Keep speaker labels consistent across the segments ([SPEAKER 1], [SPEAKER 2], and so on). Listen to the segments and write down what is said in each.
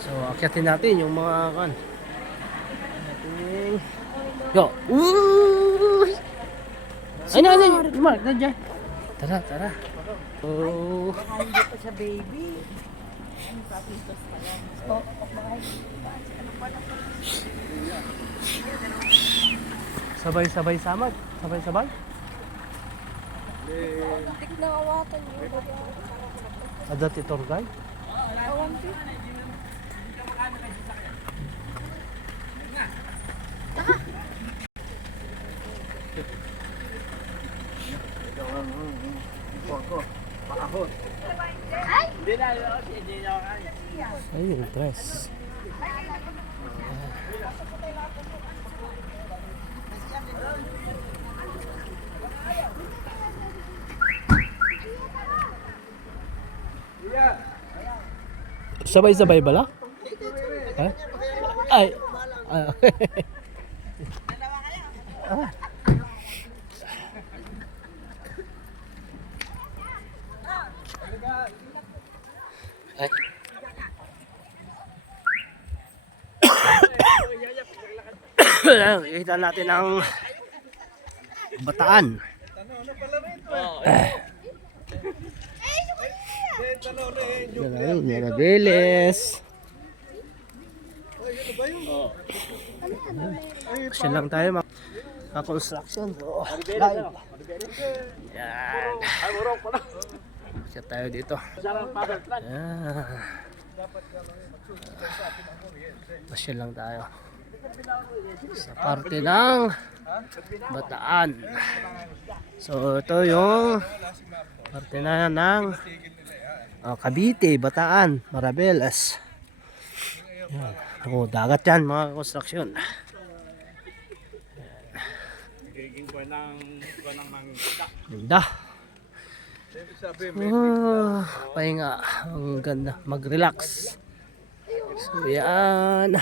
[SPEAKER 1] So, akyatin natin yung mga kan. Yo! Woo! Ay, na, na, Mark. Tara, tara. Oh.
[SPEAKER 2] Hindi pa siya baby.
[SPEAKER 1] Sabay-sabay samad. Sabay-sabay.
[SPEAKER 2] Tik na awatan niyo.
[SPEAKER 1] Adat itor guy.
[SPEAKER 2] Awan ko.
[SPEAKER 1] Ay, yung Sabay-sabay bala? Ha? Ay. Ah. Ah. Ay. Kita natin ang bataan. Yan, Mirabeles. Kasi lang tayo mga construction. So, live. Yan. Siya tayo dito. Yan. Pasyal lang tayo. Sa parte ng Bataan. So ito yung parte na ng ah, Cavite, Bataan, Marabelas. Yan. Oh, dagat yan mga construction. Ganda. Oh, pahinga. Ang ganda. Mag-relax. So yan.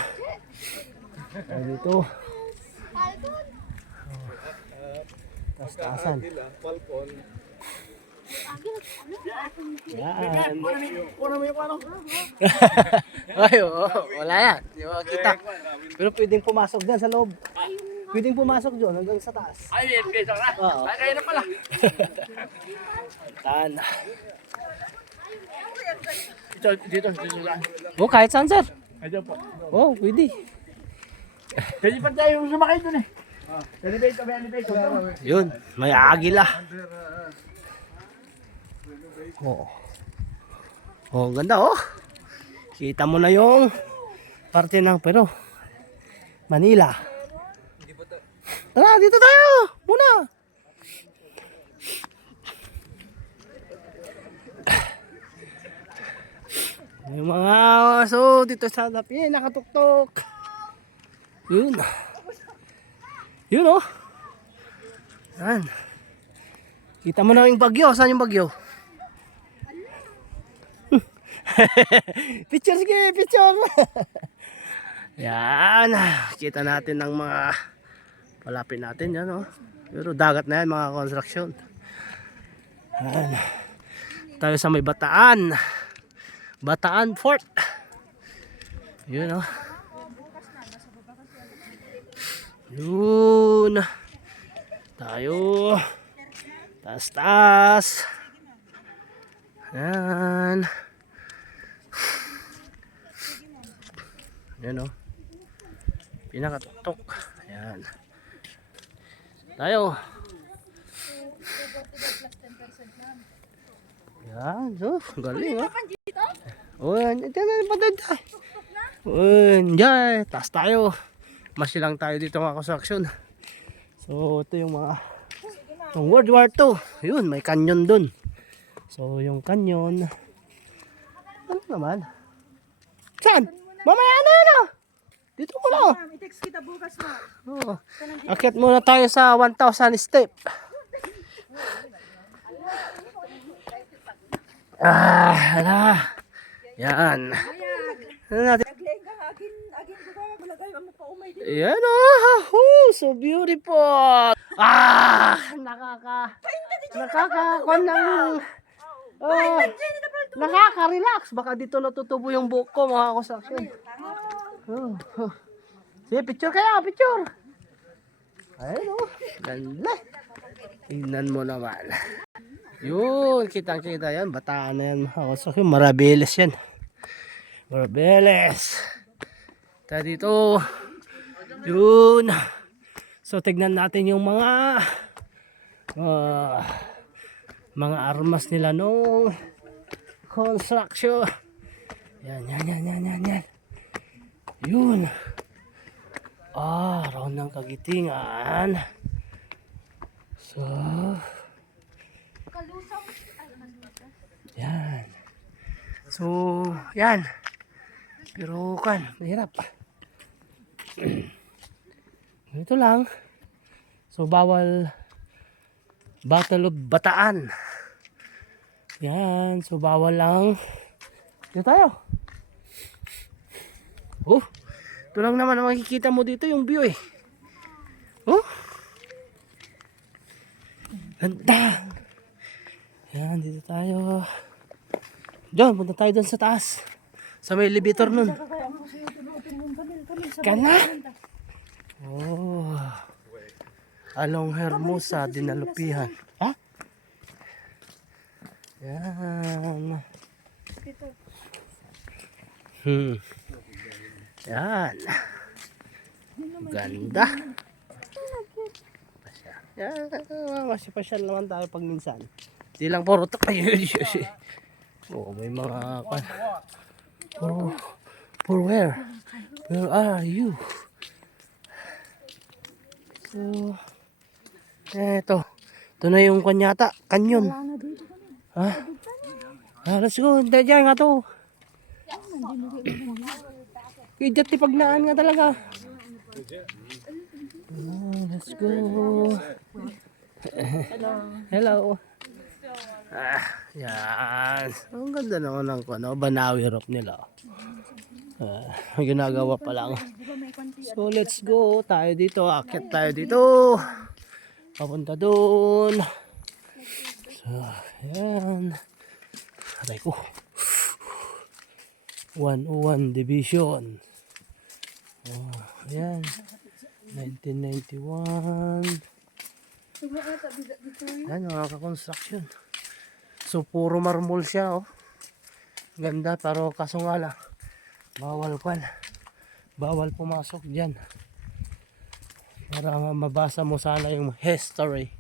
[SPEAKER 1] Ay, dito. Taas-taasan. Yan. Ay, oo. Wala yan. Di mo makita. Pero pwedeng pumasok dyan sa loob. Pwedeng pumasok dyan hanggang sa taas.
[SPEAKER 3] Ay, yan kayo na.
[SPEAKER 1] Oo.
[SPEAKER 3] Ay, kayo na pala.
[SPEAKER 1] Tan.
[SPEAKER 3] Dito, dito, dito lang.
[SPEAKER 1] Oh, kahit saan, sir.
[SPEAKER 3] Ayun po.
[SPEAKER 1] Oh, pwede.
[SPEAKER 3] Kasi pa tayo sumakay dun eh. Elevator, elevator.
[SPEAKER 1] Yun, may agila. Oh. ang ganda oh. Kita mo na yung parte ng pero Manila. Tara, dito tayo. Muna. Yung mga aso dito sa lapi, nakatuktok. Yun. Yun oh. Yan. Kita mo na yung bagyo. Saan yung bagyo? picture sige, picture. yan. Kita natin ng mga palapit natin yan oh. Pero dagat na yan mga construction. Yan. Tayo sa may bataan. Bataan Fort. Yun oh. Yun. Tayo. Taas. Yan. Yan o. Pinakatuktok. Yan. Tayo. Yan. So, galing oh. Oh, yan. Ito na yung patay tayo. Oh, yan. Taas tayo. Masilang tayo dito mga construction. So, ito yung mga yung World War II. Yun, may canyon dun. So, yung canyon. Ano naman? Saan? Mamaya na yan ah. Dito ko.
[SPEAKER 2] Ma'am, i-text kita bukas, ma'am.
[SPEAKER 1] Oh. Akit muna tayo sa 1,000 step. Ah, ala. Yan. Ano natin? Yan oh, oh, so beautiful. Ah, nakaka nakaka kwan ng Oh,
[SPEAKER 2] na
[SPEAKER 1] Nakaka-relax. Baka dito natutubo yung buhok ko mga construction. Oh. Sige, picture kaya, picture. Ayun oh, ganda. Tingnan mo naman. Yun, kitang kita yan. Bataan na yan mga construction. Marabeles yan. Marabeles. Tayo dito. Yun. So, tignan natin yung mga ah, mga armas nila nung construction. Yan, yan, yan, yan, yan, yan. Yun. Ah, round ng kagitingan. So, yan. So, yan. Pero kan, mahirap. Ito lang. So, bawal Battle of Bataan. Yan. So, bawal lang. Dito tayo. Oh. Ito lang naman makikita mo dito yung view eh. Oh. Ganda. Yan. Dito tayo. Doon. Punta tayo doon sa taas. Sa may elevator nun. Kana? Oh. Along Hermosa, Dinalupihan. Ha? Yan. Hmm. Yan. Ganda. Yan. Masya-pasyal naman tayo pag minsan. Di lang puro tayo. Oo, may mga... Oh, for where? Where are you? So, eto. Ito na yung kanyata, kanyon. Ha? Ah, let's go. Hindi dyan nga to. Idiot paglaan nga talaga. Ah, let's go. Hello. Hello. Ah, yan. Ang ganda naman ng ano, Banawi rock nila. Ah, may ginagawa pa lang. So let's go. Tayo dito. Akit tayo dito. Papunta doon. So, yan. Aray ko. 101 Division. Oh, yan. 1991. Yan, mga ka-construction. So, puro marmol siya, oh. Ganda, pero kaso nga lang, bawal kwan. Bawal pumasok dyan. Para mabasa mo sana yung history.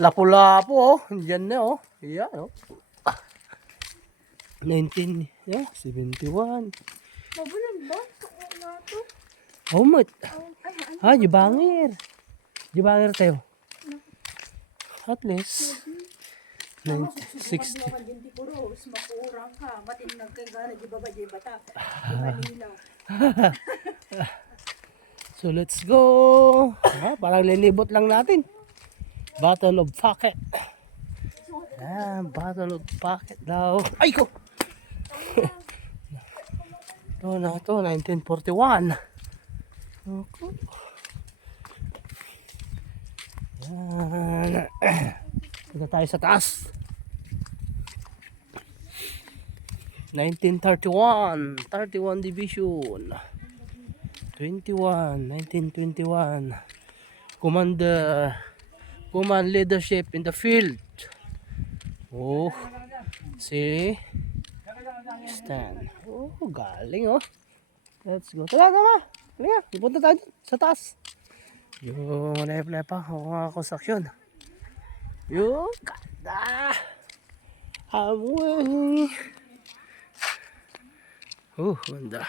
[SPEAKER 1] Lapu-lapu, oh. Diyan na, oh. Yan, oh. Ah. 19, yeah, 71.
[SPEAKER 2] Mabulan ba?
[SPEAKER 1] Oh, mat. Ha, jibangir. Jibangir tayo. At least. 60.
[SPEAKER 2] Naman hindi ko ros, mapurang ka. Batin nagkagana, di ba ba, di bata? Di Manila.
[SPEAKER 1] So let's go. Ah, parang lilibot lang natin. Battle of Pocket. Ah, Battle of Pocket daw. Ay ko. Ito na ito, 1941. Ako. Yan. Punta tayo sa taas. 1931, 31 Division. 21, 1921. Commander, command leadership in the field. Oh, see? Stand. Oh, galing oh. Let's go. Tara, tara. Tara, ipunta tayo sa taas. Yung lepa-lepa, o mga construction. Yung ganda. Amoy. Oh, ganda.